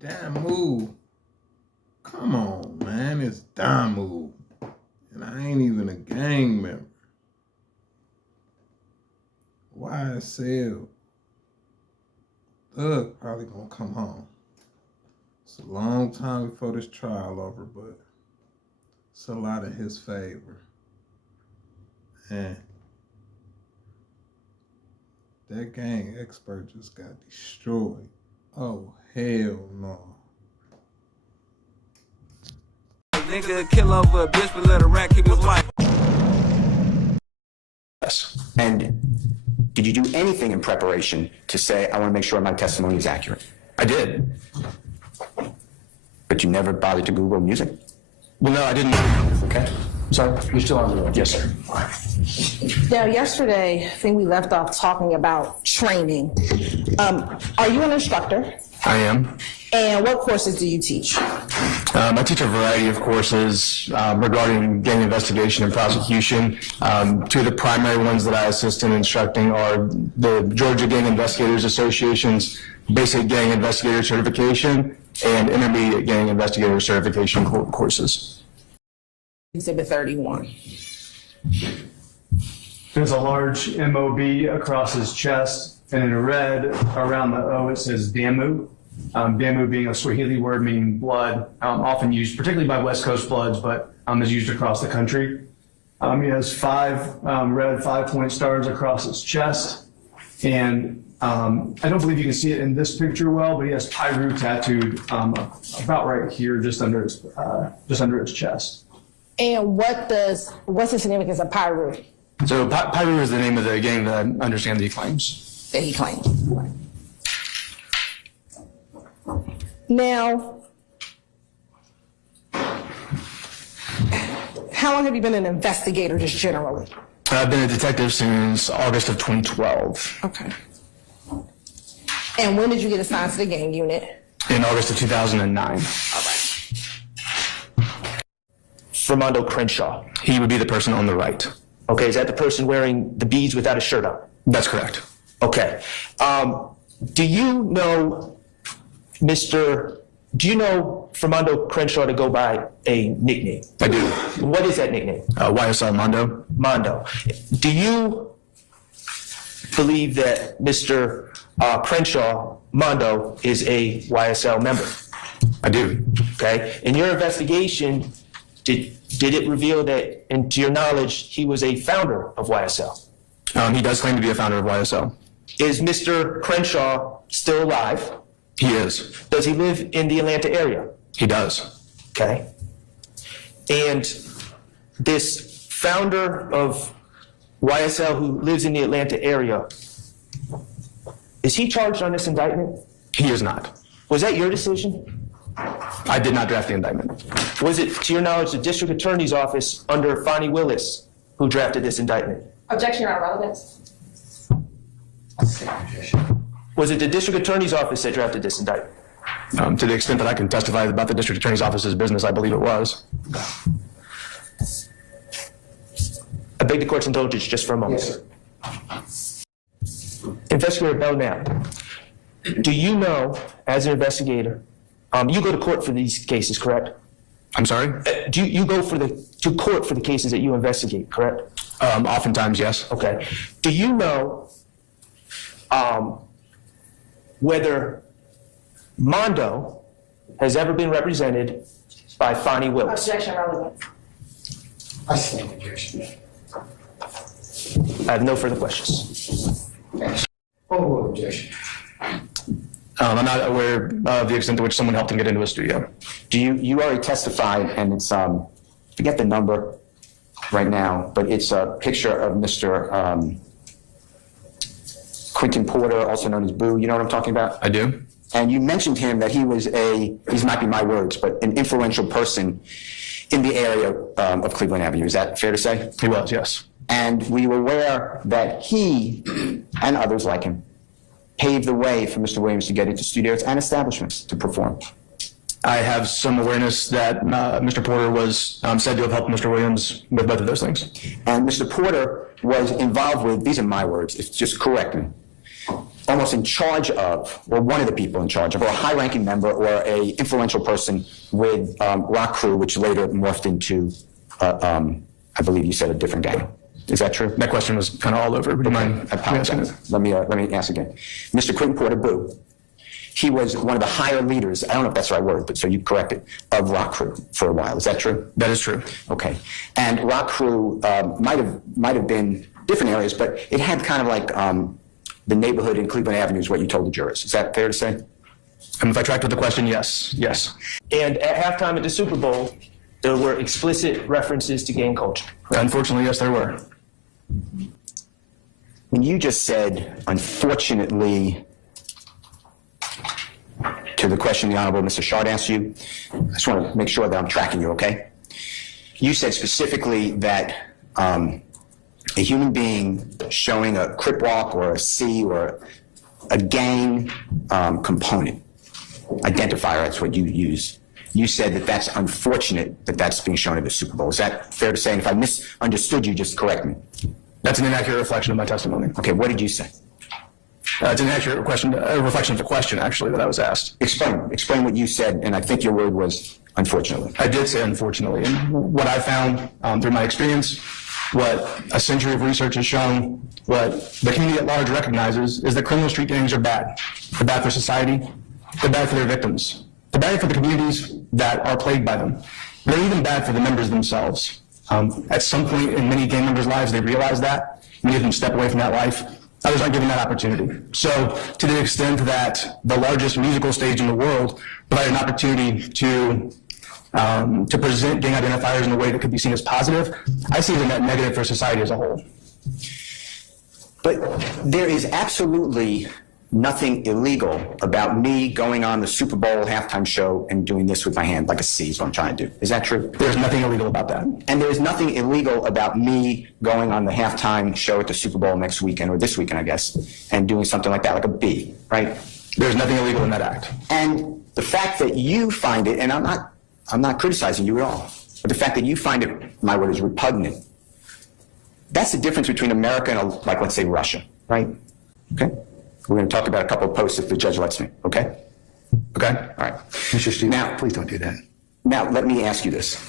Damu. Come on, man. It's Damu. And I ain't even a gang member. YSL. Thug probably gonna come home. It's a long time before this trial over, but it's a lot in his favor. And that gang expert just got destroyed. Oh, hell no. Nigga kill over a bitch, but let a rat keep his wife. Yes. And did you do anything in preparation to say, I want to make sure my testimony is accurate? I did. But you never bothered to Google music? Well, no, I didn't. Okay. Sorry, you're still on the road. Yes, sir. Now, yesterday, I think we left off talking about training. Are you an instructor? I am. And what courses do you teach? I teach a variety of courses regarding gang investigation and prosecution. Two of the primary ones that I assist in instructing are the Georgia Gang Investigators Association's Basic Gang Investigator Certification and Intermediate Gang Investigator Certification courses. Exhibit 31. There's a large MOB across his chest, and in red around the O it says Damu. Damu being a Swahili word meaning blood, often used particularly by West Coast Bloods, but is used across the country. He has 5 red 5-point stars across his chest, and I don't believe you can see it in this picture well, but he has Pyru tattooed about right here, just under his chest. And what's the significance of Pyru So Pyru is the name of the gang that I understand that he claims. that he claims? Now, how long have you been an investigator just generally? I've been a detective since August of 2012. Okay. And when did you get assigned to the gang unit? In August of 2009. All right. Fernando Crenshaw. He would be the person on the right. Okay, is that the person wearing the beads without a shirt on? That's correct. Okay. Do you know Fernando Crenshaw to go by a nickname? I do. What is that nickname? YSL Mondo. Mondo. Do you believe that Mr. Crenshaw Mondo is a YSL member? I do. Okay. In your investigation, did it reveal that, and to your knowledge, he was a founder of YSL? He does claim to be a founder of YSL. Is Mr. Crenshaw still alive? He is. Does he live in the Atlanta area? He does. Okay. And this founder of YSL who lives in the Atlanta area, is he charged on this indictment? He is not. Was that your decision? I did not draft the indictment. Was it, to your knowledge, the district attorney's office under FANI WILLIS who drafted this indictment? Objection, Your Honor, relevance. Was it the district attorney's office that drafted this indictment? To the extent that I can testify about the district attorney's office's business, I believe it was. I beg the court's indulgence just for a moment. Yes, sir. Investigator Belknap, do you know, as an investigator, you go to court for these cases, correct? I'm sorry? Do you go to court for the cases that you investigate, correct? Oftentimes, yes. Okay. Do you know whether Mondo has ever been represented by FANI WILLIS? Objection, relevance. I stand objection. I have no further questions. Oh, objection. I'm not aware of the extent to which someone helped him get into a studio. You already testified, and it's, forget the number right now, but it's a picture of Mr. Quentin Porter, also known as Boo. You know what I'm talking about? I do. And you mentioned him that he was these might be my words, but an influential person in the area of Cleveland Avenue. Is that fair to say? He was, yes. And we were aware that he and others like him paved the way for Mr. Williams to get into studios and establishments to perform. I have some awareness that Mr. Porter was said to have helped Mr. Williams with both of those things. And Mr. Porter was involved with, these are my words, it's just correct me, almost in charge of, or one of the people in charge of, or a high-ranking member, or a influential person with Rock Crew, which later morphed into, I believe you said, a different gang. Is that true? That question was kind of all over. Would you mind? I apologize. Let me ask again. Mr. Quentin Porter Boo, he was one of the higher leaders, I don't know if that's the right word, but so you correct it, of Rock Crew for a while. Is that true? That is true. Okay. And Rock Crew might have been different areas, but it had kind of like the neighborhood in Cleveland Avenue is what you told the jurors. Is that fair to say? If I tracked with the question, yes. Yes. And at halftime at the Super Bowl, there were explicit references to gang culture. Unfortunately, yes, there were. When you just said, unfortunately, to the question the Honorable Mr. Shard asked you, I just want to make sure that I'm tracking you, okay? You said specifically that a human being showing a crip walk or a C or a gang component, identifier, that's what you use. You said that that's unfortunate that that's being shown at the Super Bowl. Is that fair to say? And if I misunderstood you, just correct me. That's an inaccurate reflection of my testimony. Okay, what did you say? It's an accurate question, a reflection of the question, actually, that I was asked. Explain what you said, and I think your word was unfortunately. I did say unfortunately, and what I found through my experience, what a century of research has shown, what the community at large recognizes, is that criminal street gangs are bad. They're bad for society, they're bad for their victims, they're bad for the communities that are plagued by them. They're even bad for the members themselves. At some point in many gang members' lives, they realize that. Many of them step away from that life. Others aren't given that opportunity. So to the extent that the largest musical stage in the world provided an opportunity to present gang identifiers in a way that could be seen as positive, I see it as a net negative for society as a whole. But there is absolutely nothing illegal about me going on the Super Bowl halftime show and doing this with my hand, like a C is what I'm trying to do. Is that true? There's nothing illegal about that. And there's nothing illegal about me going on the halftime show at the Super Bowl next weekend, or this weekend, I guess, and doing something like that, like a B, right? There's nothing illegal in that act. And the fact that you find it, and I'm not criticizing you at all, but the fact that you find it, my word is repugnant, that's the difference between America and, like, let's say, Russia, right? Okay? We're going to talk about a couple of posts if the judge lets me, okay? Okay? All right. Mr. Stevens, please don't do that. Now, let me ask you this.